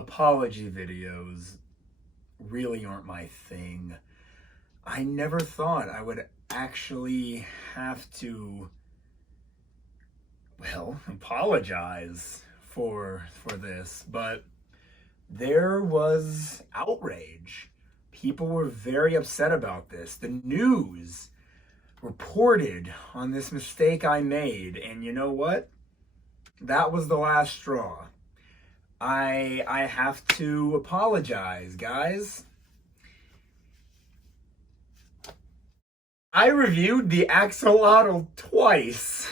apology videos really aren't my thing. I never thought I would actually have to, well, apologize for this, but there was outrage. People were very upset about this. The news reported on this mistake I made, and you know what? That was the last straw. I have to apologize, guys. I reviewed the axolotl twice.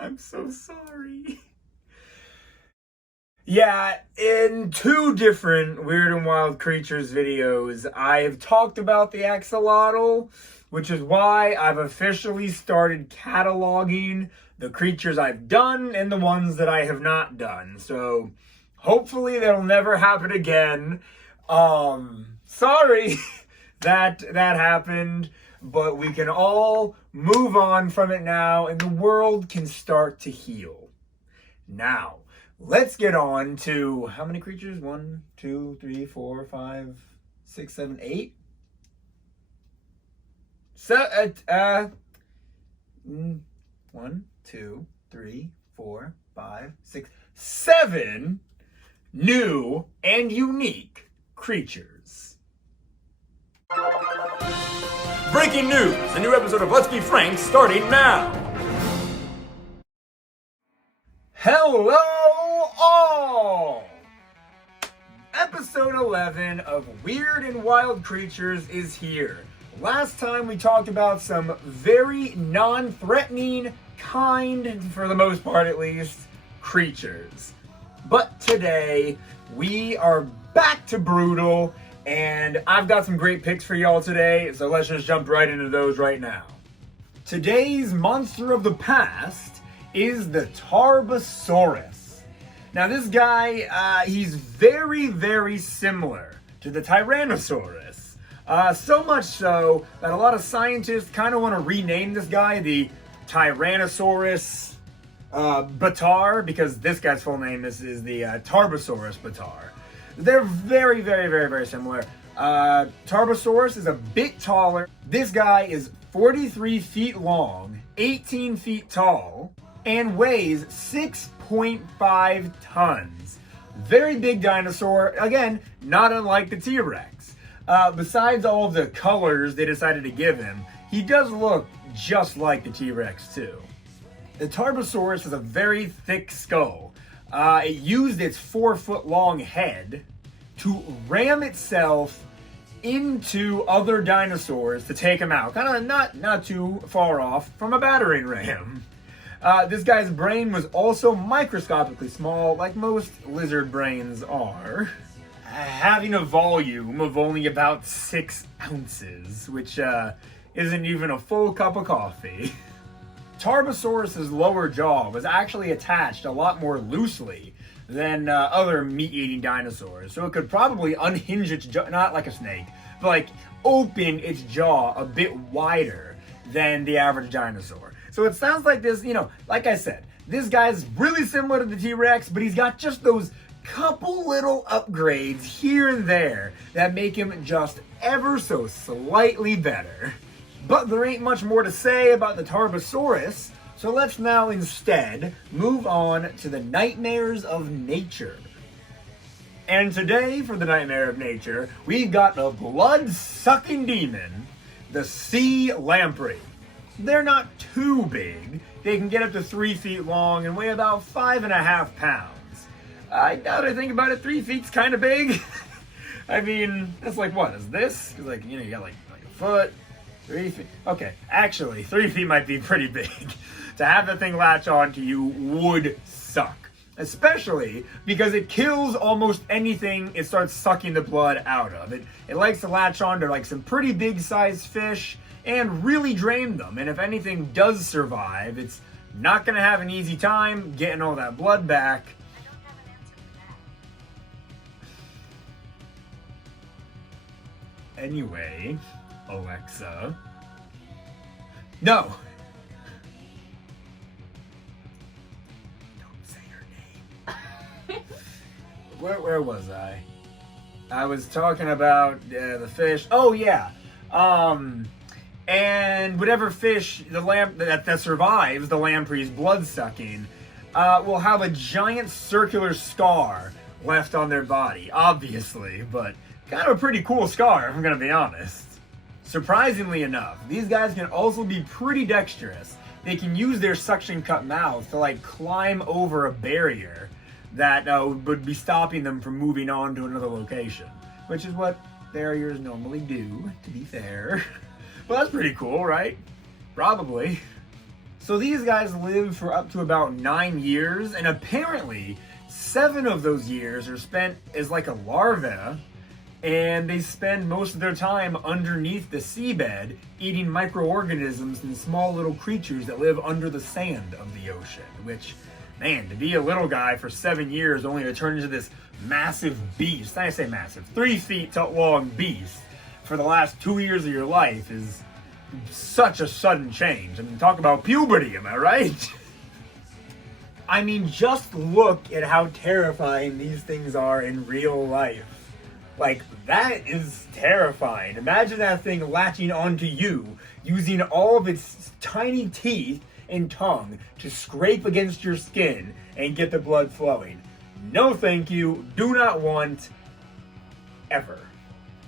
I'm so sorry. Yeah, in 2 different Weird and Wild Creatures videos, I have talked about the axolotl, which is why I've officially started cataloging the creatures I've done and the ones that I have not done. So hopefully that'll never happen again. Sorry that happened, but we can all move on from it now and the world can start to heal. Now, let's get on to how many creatures? 1, 2, 3, 4, 5, 6, 7, 8. So, 1, 2, 3, 4, 5, 6, 7 new and unique creatures. Breaking news! A new episode of Let's Be Frank starting now! Hello all! Episode 11 of Weird and Wild Creatures is here. Last time we talked about some very non-threatening, kind, for the most part at least, creatures. But today, we are back to brutal, and I've got some great picks for y'all today, so let's just jump right into those right now. Today's monster of the past is the Tarbosaurus. Now this guy, he's very, very similar to the Tyrannosaurus. So much so that a lot of scientists kind of want to rename this guy the Tyrannosaurus Batar, because this guy's full name is the Tarbosaurus Batar. They're very, very, very, very similar. Tarbosaurus is a bit taller. This guy is 43 feet long, 18 feet tall, and weighs 6.5 tons. Very big dinosaur. Again, not unlike the T-Rex. Besides all of the colors they decided to give him, he does look just like the T-Rex too. The Tarbosaurus has a very thick skull. It used its 4-foot-long head to ram itself into other dinosaurs to take them out. Kind of not too far off from a battering ram. This guy's brain was also microscopically small, like most lizard brains are, having a volume of only about 6 ounces, which isn't even a full cup of coffee. Tarbosaurus's lower jaw was actually attached a lot more loosely than other meat-eating dinosaurs, so it could probably unhinge its jaw, not like a snake, but like open its jaw a bit wider than the average dinosaur. So it sounds like this, like I said, this guy's really similar to the T-Rex, but he's got just those couple little upgrades here and there that make him just ever so slightly better. But there ain't much more to say about the Tarbosaurus, so let's now instead move on to the nightmares of nature. And today, for the nightmare of nature, we've got a blood-sucking demon, the sea lamprey. They're not too big. They can get up to 3 feet long and weigh about 5.5 pounds. Now that I think about it, 3 feet's kind of big. I mean, that's like, what is this? Cause like, you got like a foot, 3 feet. Okay, actually, 3 feet might be pretty big. To have the thing latch on to you would suck. Especially because it kills almost anything it starts sucking the blood out of. It likes to latch on to like some pretty big sized fish and really drain them. And if anything does survive, it's not gonna have an easy time getting all that blood back. Anyway, Alexa. No! Don't say her name. where was I? I was talking about the fish. Oh yeah. And whatever fish that survives the lamprey's blood sucking will have a giant circular scar left on their body, obviously, but kind of a pretty cool scar if I'm gonna be honest. Surprisingly enough, these guys can also be pretty dexterous. They can use their suction cup mouth to like climb over a barrier that would be stopping them from moving on to another location, which is what barriers normally do, to be fair. Well, that's pretty cool, right? Probably. So these guys live for up to about 9 years, and apparently 7 of those years are spent as like a larva, and they spend most of their time underneath the seabed eating microorganisms and small little creatures that live under the sand of the ocean, which, man, to be a little guy for 7 years only to turn into this massive beast, I say massive, 3 feet long beast for the last 2 years of your life is such a sudden change. I mean, talk about puberty, am I right? I mean, just look at how terrifying these things are in real life. Like, that is terrifying. Imagine that thing latching onto you, using all of its tiny teeth and tongue to scrape against your skin and get the blood flowing. No thank you, do not want, ever.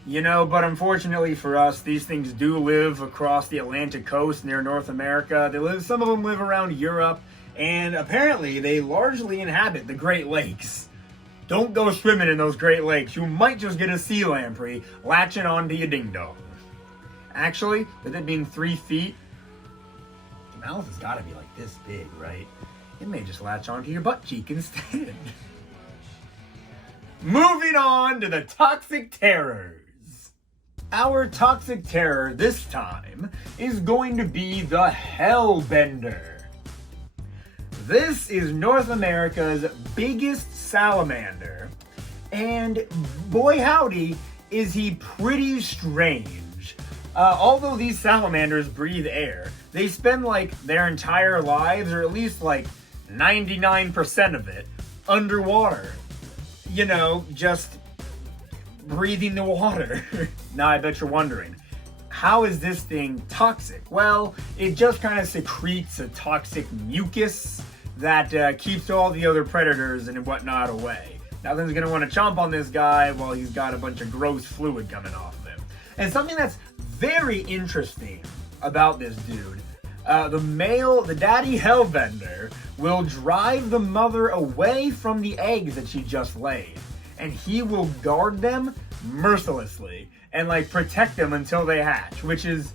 You know, but unfortunately for us, these things do live across the Atlantic coast near North America. Some of them live around Europe, and apparently they largely inhabit the Great Lakes. Don't go swimming in those Great Lakes. You might just get a sea lamprey latching onto your ding-dong. Actually, with it being 3 feet, the mouth has got to be like this big, right? It may just latch onto your butt cheek instead. Moving on to the Toxic Terrors. Our Toxic Terror this time is going to be the Hellbender. This is North America's biggest salamander, and boy howdy, is he pretty strange. Although these salamanders breathe air, they spend like their entire lives, or at least like 99% of it, underwater. You know, just breathing the water. Now I bet you're wondering, how is this thing toxic? Well, it just kind of secretes a toxic mucus that keeps all the other predators and whatnot away. Nothing's gonna want to chomp on this guy while he's got a bunch of gross fluid coming off of him. And something that's very interesting about this dude, the daddy hellbender will drive the mother away from the eggs that she just laid, and he will guard them mercilessly and like protect them until they hatch, which is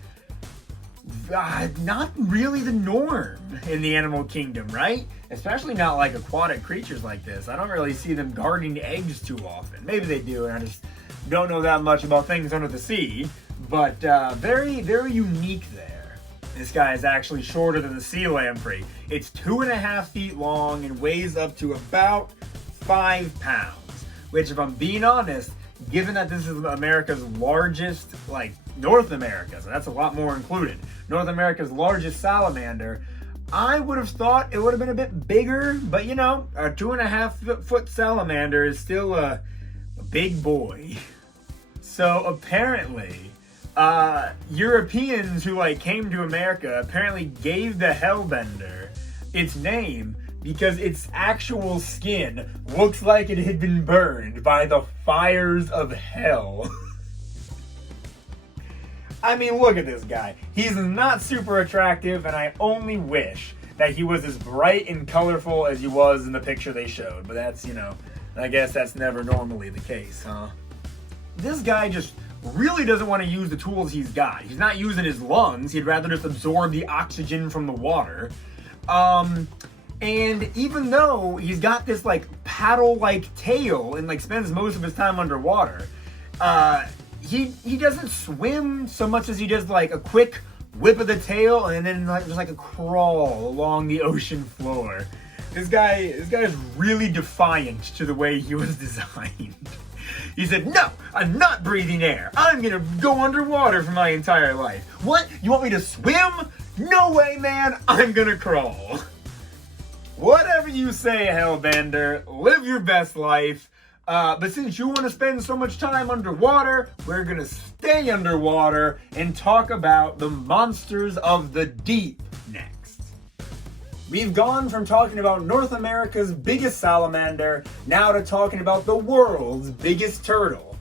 not really the norm in the animal kingdom, right? Especially not like aquatic creatures like this. I don't really see them guarding eggs too often. Maybe they do, and I just don't know that much about things under the sea, but very, very unique there. This guy is actually shorter than the sea lamprey. It's 2.5 feet long and weighs up to about 5 pounds, which, if I'm being honest, given that this is America's largest, like North America, so that's a lot more included, North America's largest salamander, I would have thought it would have been a bit bigger, but you know, a 2.5 foot salamander is still a big boy. So apparently, Europeans who like came to America apparently gave the hellbender its name because its actual skin looks like it had been burned by the fires of hell. I mean, look at this guy. He's not super attractive, and I only wish that he was as bright and colorful as he was in the picture they showed. But that's, you know, I guess that's never normally the case, huh? This guy just really doesn't want to use the tools he's got. He's not using his lungs. He'd rather just absorb the oxygen from the water. And even though he's got this like paddle-like tail and like spends most of his time underwater, he doesn't swim so much as he does like a quick whip of the tail and then like just like a crawl along the ocean floor. This guy is really defiant to the way he was designed. He said, "No, I'm not breathing air. I'm gonna go underwater for my entire life." What? You want me to swim? No way, man. I'm gonna crawl. Whatever you say, hellbender, live your best life. But since you want to spend so much time underwater, we're gonna stay underwater and talk about the monsters of the deep next. We've gone from talking about North America's biggest salamander now to talking about the world's biggest turtle.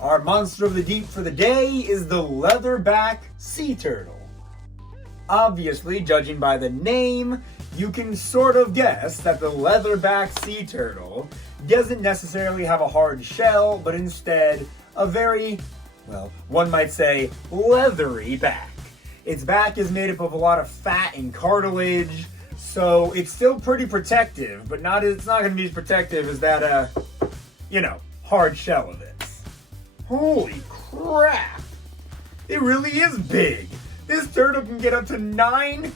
Our monster of the deep for the day is the leatherback sea turtle. Obviously, judging by the name, you can sort of guess that the leatherback sea turtle doesn't necessarily have a hard shell, but instead a very, well, one might say, leathery back. Its back is made up of a lot of fat and cartilage, so it's still pretty protective, but it's not going to be as protective as that, hard shell of it. Holy crap! It really is big! This turtle can get up to 9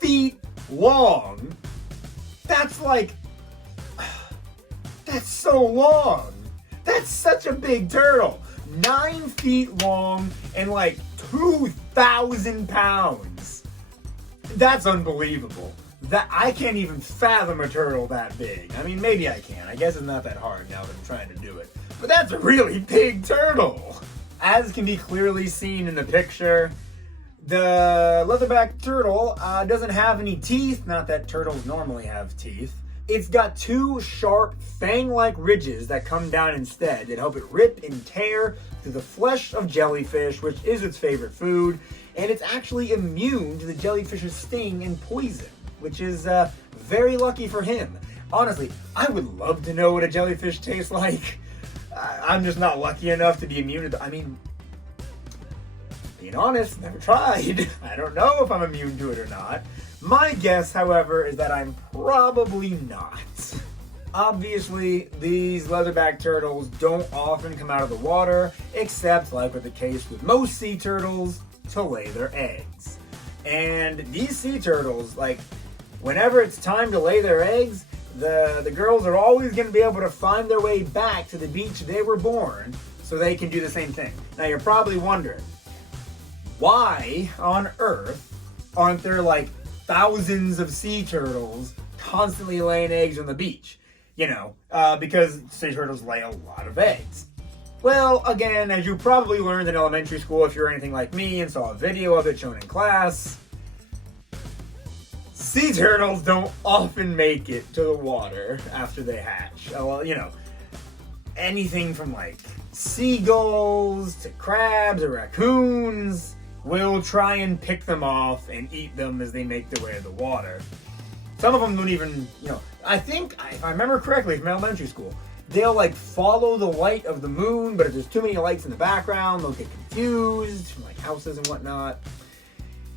feet long! That's so long! That's such a big turtle! 9 feet long and 2,000 pounds! That's unbelievable. That I can't even fathom a turtle that big. I mean, maybe I can. I guess it's not that hard now that I'm trying to do it. But that's a really big turtle! As can be clearly seen in the picture, the leatherback turtle doesn't have any teeth. Not that turtles normally have teeth. It's got 2 sharp fang-like ridges that come down instead that help it rip and tear through the flesh of jellyfish, which is its favorite food, and it's actually immune to the jellyfish's sting and poison, which is very lucky for him. Honestly, I would love to know what a jellyfish tastes like. I'm just not lucky enough to be immune to being honest, never tried. I don't know if I'm immune to it or not. My guess, however, is that I'm probably not. Obviously, these leatherback turtles don't often come out of the water, except, like with the case with most sea turtles, to lay their eggs. And these sea turtles, whenever it's time to lay their eggs, the girls are always going to be able to find their way back to the beach they were born so they can do the same thing. Now, you're probably wondering, why on earth aren't there thousands of sea turtles constantly laying eggs on the beach? Because sea turtles lay a lot of eggs. Well, again, as you probably learned in elementary school if you're anything like me and saw a video of it shown in class, sea turtles don't often make it to the water after they hatch. Well, anything from seagulls to crabs or raccoons will try and pick them off and eat them as they make their way to the water. Some of them don't even, I think, if I remember correctly from elementary school, they'll follow the light of the moon, but if there's too many lights in the background, they'll get confused from houses and whatnot.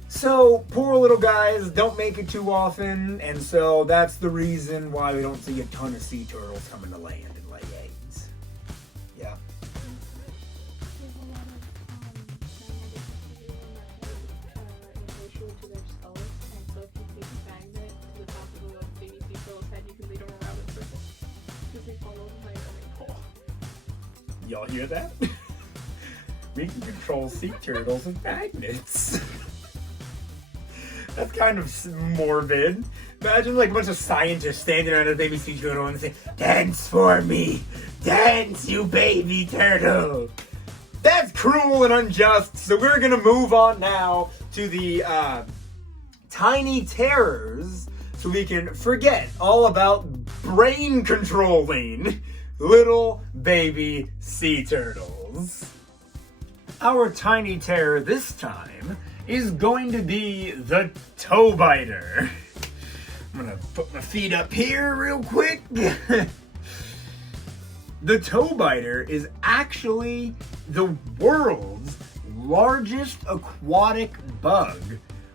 So, poor little guys don't make it too often, and so that's the reason why we don't see a ton of sea turtles coming to land and lay eggs. Yeah. Y'all hear that? We can control sea turtles with magnets. That's kind of morbid. Imagine a bunch of scientists standing around a baby sea turtle and saying, "Dance for me! Dance, you baby turtle!" That's cruel and unjust, so we're gonna move on now to the tiny terrors so we can forget all about brain controlling little baby sea turtles. Our tiny terror this time is going to be the toe biter. I'm gonna put my feet up here real quick. The toe biter is actually the world's largest aquatic bug,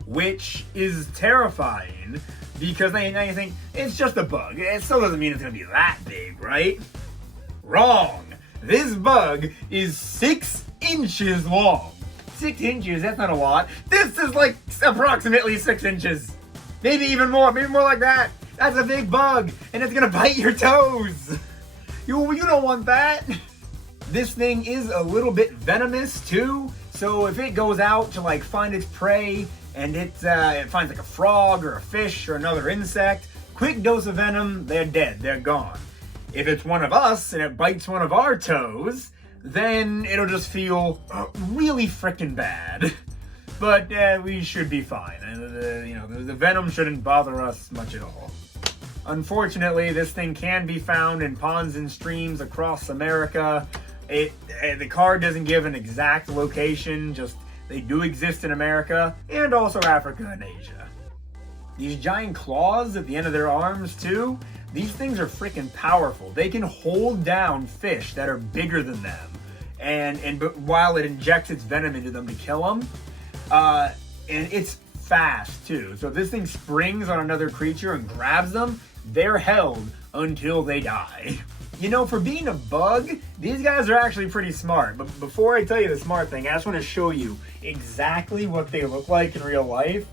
which is terrifying because now you think it's just a bug. It still doesn't mean it's gonna be that big, right? Wrong. This bug is 6 inches long. 6 inches, that's not a lot. This is approximately 6 inches. Maybe even more like that. That's a big bug, and it's gonna bite your toes. You don't want that. This thing is a little bit venomous too, so if it goes out to find its prey, and it finds a frog or a fish or another insect, quick dose of venom, they're dead, they're gone. If it's one of us and it bites one of our toes, then it'll just feel really freaking bad. But we should be fine. The venom shouldn't bother us much at all. Unfortunately, this thing can be found in ponds and streams across America. The card doesn't give an exact location, just they do exist in America and also Africa and Asia. These giant claws at the end of their arms too, these things are freaking powerful. They can hold down fish that are bigger than them, and while it injects its venom into them to kill them, and it's fast too. So if this thing springs on another creature and grabs them, they're held until they die. You know, for being a bug, these guys are actually pretty smart. But before I tell you the smart thing, I just want to show you exactly what they look like in real life.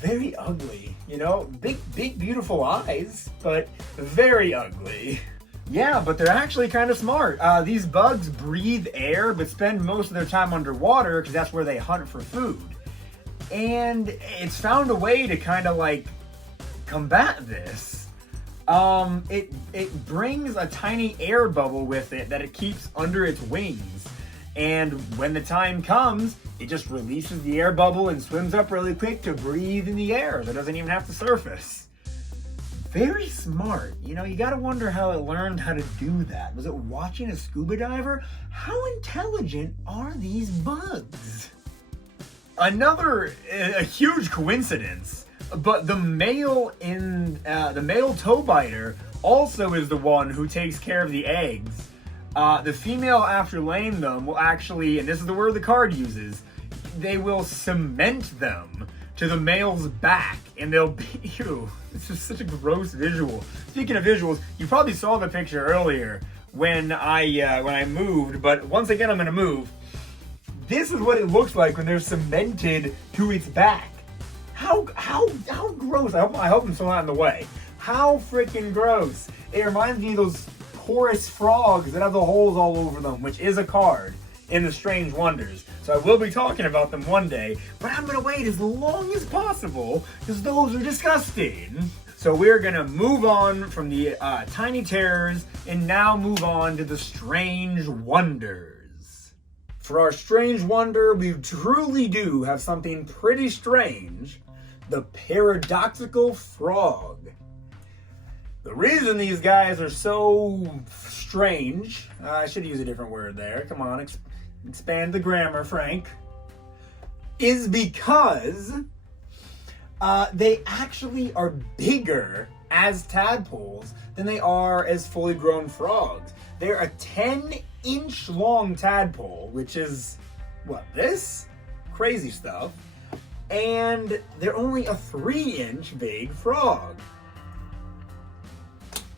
Very ugly, you know? Big, beautiful eyes, but very ugly. Yeah, but they're actually kind of smart. These bugs breathe air, but spend most of their time underwater because that's where they hunt for food. And it's found a way to kind of like combat this. It brings a tiny air bubble with it that it keeps under its wings. And when the time comes, it just releases the air bubble and swims up really quick to breathe in the air. So it doesn't even have to surface. Very smart. You know, you gotta wonder how it learned how to do that. Was it watching a scuba diver? How intelligent are these bugs? A huge coincidence, but the male toe biter also is the one who takes care of the eggs. The female, after laying them, will actually, and this is the word the card uses, they will cement them to the male's back, and they'll be, ew, it's just such a gross visual. Speaking of visuals, you probably saw the picture earlier when I moved, but once again I'm gonna move. This is what it looks like when they're cemented to its back. How gross. I hope I'm still not in the way. How freaking gross. It reminds me of those porous frogs that have the holes all over them, which is a card in the Strange Wonders. So I will be talking about them one day, but I'm gonna wait as long as possible because those are disgusting. So we're gonna move on from the tiny terrors and now move on to the Strange Wonders. For our Strange Wonder, we truly do have something pretty strange. The paradoxical frog. The reason these guys are so strange, I should use a different word there, come on, expand the grammar, Frank, is because they actually are bigger as tadpoles than they are as fully grown frogs. They're a 10-inch long tadpole, which is, what, this? Crazy stuff. And they're only a 3-inch big frog.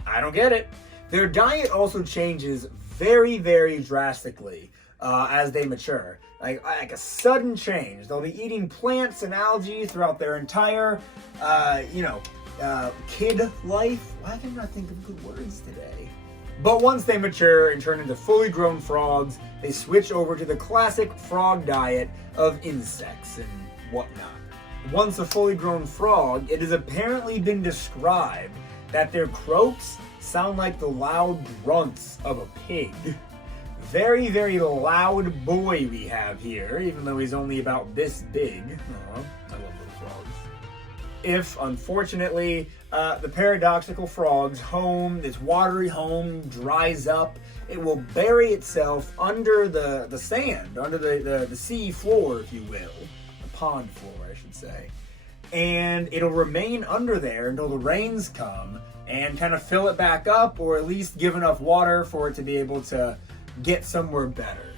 I don't get it. Their diet also changes very, very drastically as they mature. Like a sudden change. They'll be eating plants and algae throughout their entire, kid life. Why can I not think of good words today? But once they mature and turn into fully grown frogs, they switch over to the classic frog diet of insects and whatnot. Once a fully grown frog, it has apparently been described that their croaks sound like the loud grunts of a pig. Very, very loud boy we have here, even though he's only about this big. Aw, I love little frogs. If, unfortunately, the paradoxical frog's home, this watery home, dries up, it will bury itself under the sand, under the sea floor, if you will. The pond floor, I should say. And it'll remain under there until the rains come and kind of fill it back up, or at least give enough water for it to be able to get somewhere better.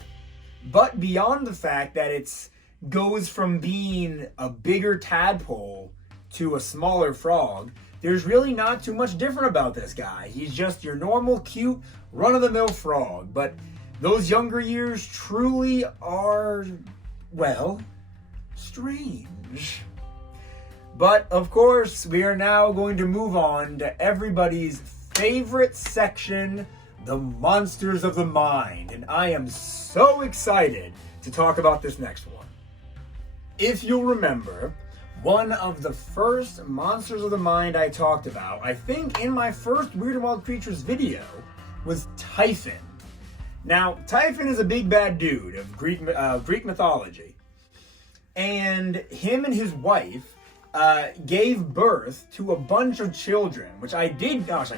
But beyond the fact that it goes from being a bigger tadpole to a smaller frog, there's really not too much different about this guy. He's just your normal, cute, run-of-the-mill frog. But those younger years truly are, well, strange. But, of course, we are now going to move on to everybody's favorite section, the monsters of the mind. And I am so excited to talk about this next one. If you'll remember, one of the first Monsters of the Mind I talked about, I think in my first Weird and Wild Creatures video, was Typhon. Now, Typhon is a big bad dude of Greek mythology. And him and his wife gave birth to a bunch of children, which I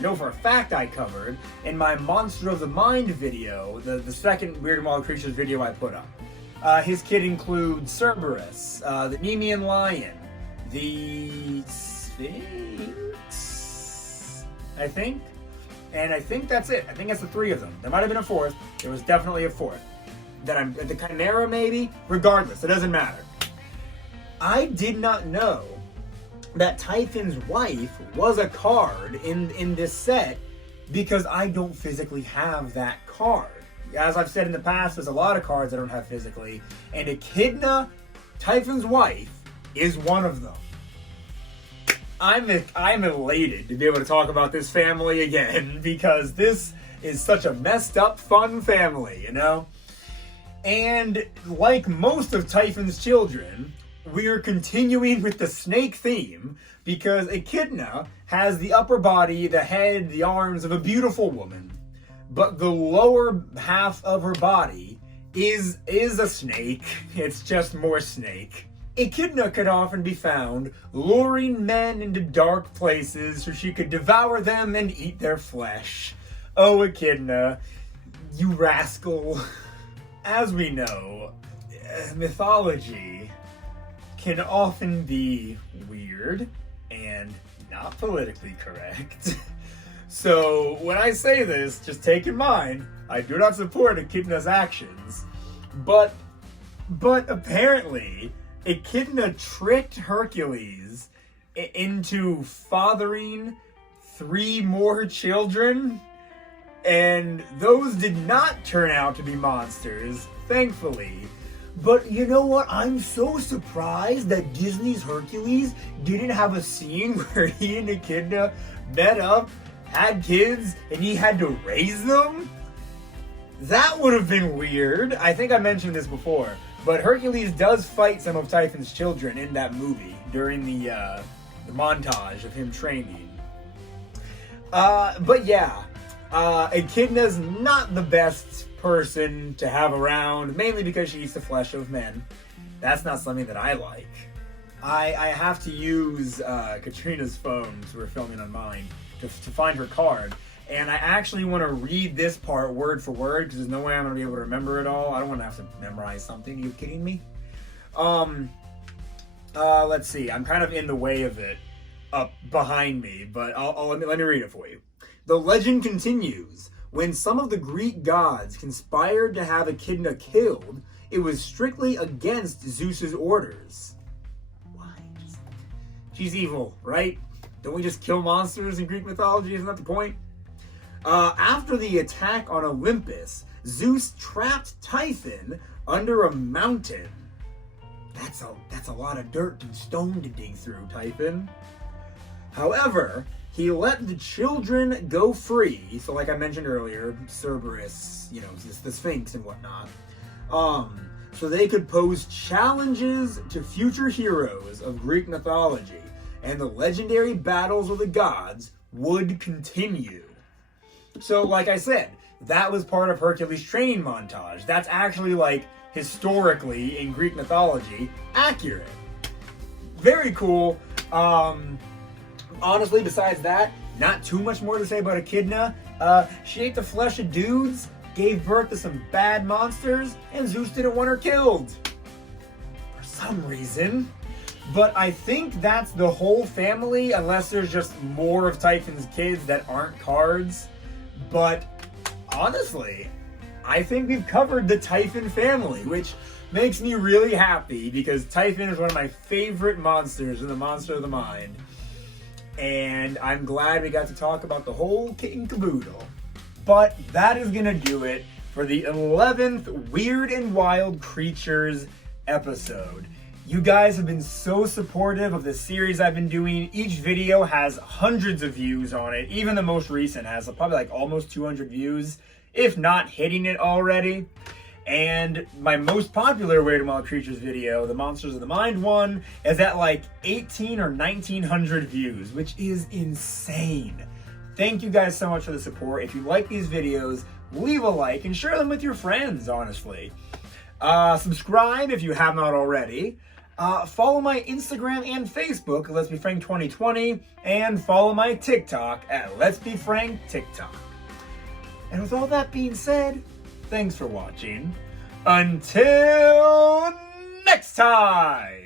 know for a fact I covered in my Monster of the Mind video, the second Weird and Wild Creatures video I put up. His kid includes Cerberus, the Nemean lion, the Sphinx, I think. And I think that's it. I think that's the three of them. There might have been a fourth. There was definitely a fourth. The Chimera maybe? Regardless, it doesn't matter. I did not know that Typhon's wife was a card in this set because I don't physically have that card. As I've said in the past, there's a lot of cards I don't have physically, and Echidna, Typhon's wife, is one of them. I'm elated to be able to talk about this family again because this is such a messed up, fun family, you know? And like most of Typhon's children, we are continuing with the snake theme because Echidna has the upper body, the head, the arms of a beautiful woman, but the lower half of her body is a snake. It's just more snake. Echidna could often be found luring men into dark places so she could devour them and eat their flesh. Oh, Echidna, you rascal. As we know, mythology can often be weird and not politically correct. So when I say this, just take in mind, I do not support Echidna's actions, but apparently Echidna tricked Hercules into fathering 3 more children, and those did not turn out to be monsters, thankfully. But you know what? I'm so surprised that Disney's Hercules didn't have a scene where he and Echidna met up, had kids, and he had to raise them. That would have been weird. I think I mentioned this before, but Hercules does fight some of Typhon's children in that movie during the montage of him training. But yeah, Echidna's not the best person to have around, mainly because she eats the flesh of men. That's not something that I like. I have to use Katrina's phone, so we're filming on mine, to find her card. And I actually want to read this part word for word, because there's no way I'm going to be able to remember it all. I don't want to have to memorize something. Are you kidding me? Let's see. I'm kind of in the way of it up behind me, but let me read it for you. The legend continues. When some of the Greek gods conspired to have Echidna killed, it was strictly against Zeus's orders. Why? She's evil, right? Don't we just kill monsters in Greek mythology? Isn't that the point? After the attack on Olympus, Zeus trapped Typhon under a mountain. That's a lot of dirt and stone to dig through, Typhon. However, he let the children go free. So like I mentioned earlier, Cerberus, the Sphinx and whatnot. So they could pose challenges to future heroes of Greek mythology, and the legendary battles of the gods would continue. So like I said, that was part of Hercules' training montage. That's actually, like, historically in Greek mythology accurate. Very cool. Honestly, besides that, not too much more to say about Echidna. She ate the flesh of dudes, gave birth to some bad monsters, and Zeus didn't want her killed. For some reason. But I think that's the whole family, unless there's just more of Typhon's kids that aren't cards. But honestly, I think we've covered the Typhon family, which makes me really happy because Typhon is one of my favorite monsters in the Monster of the Mind. And I'm glad we got to talk about the whole kit and caboodle. But that is going to do it for the 11th Weird and Wild Creatures episode. You guys have been so supportive of the series I've been doing. Each video has hundreds of views on it. Even the most recent has probably like almost 200 views, if not hitting it already. And my most popular Weird and Wild Creatures video, the Monsters of the Mind one, is at like 18 or 1900 views, which is insane. Thank you guys so much for the support. If you like these videos, leave a like and share them with your friends, honestly. Subscribe if you have not already. Follow my Instagram and Facebook, Let's Be Frank 2020, and follow my TikTok at Let's Be Frank TikTok. And with all that being said, thanks for watching. Until next time!